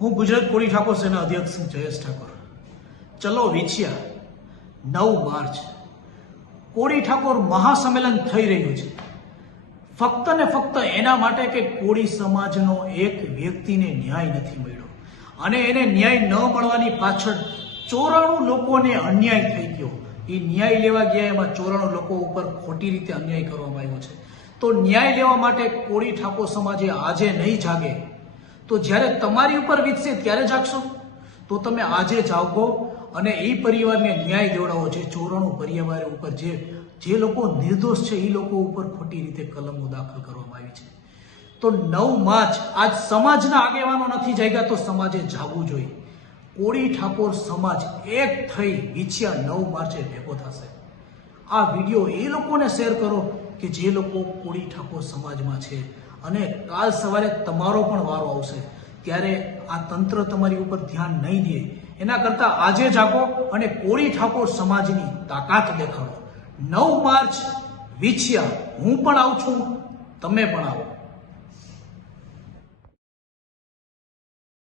હું ગુજરાત કોળી ઠાકોર સેના અધ્યક્ષ જયેશ ઠાકોર. ચલો વીછિયા 9 માર્ચ કોળી ઠાકોર મહાસંમેલન થઈ રહ્યું છે. ફક્ત ને ફક્ત એના માટે કે કોળી સમાજનો એક વ્યક્તિને ન્યાય નથી મળ્યો અને એને ન્યાય ન મળવાની પાછળ 94 લોકોને અન્યાય થઈ ગયો. એ ન્યાય લેવા ગયા એમાં 94 લોકો ઉપર ખોટી રીતે અન્યાય કરવામાં આવ્યો છે. તો ન્યાય લેવા માટે કોળી ઠાકોર સમાજે આજે નહીં જાગે તો જ્યારે તમારી ઉપર વીતશે ત્યારે જાગશો. તો તમે આજે જાગો અને એ પરિવારને ન્યાય દેવડાવો છે. 94 પરિવાર ઉપર જે લોકો નિર્દોષ છે એ લોકો ઉપર ખોટી રીતે કલમો દાખલ કરવામાં આવી છે. તો 9 માર્ચ આજ સમાજના આગેવાનો નથી જાગ્યા તો સમાજે જાગવું જોઈએ. કોળી ઠાકોર સમાજ એક થઈ વીછિયા 9 માર્ચે ભેગો થશે. આ વિડીયો એ લોકોને શેર કરો કે જે લોકો કોળી ઠાકોર સમાજમાં છે અને કાલ સવારે તમારો પણ વારો આવશે ત્યારે આ તંત્ર તમારી ઉપર ધ્યાન નહીં દે. એના કરતા આજે જાગો અને કોળી ઠાકોર સમાજની તાકાત દેખાડો. 9 માર્ચ વીછિયા હું પણ આવું છું, તમે પણ આવો.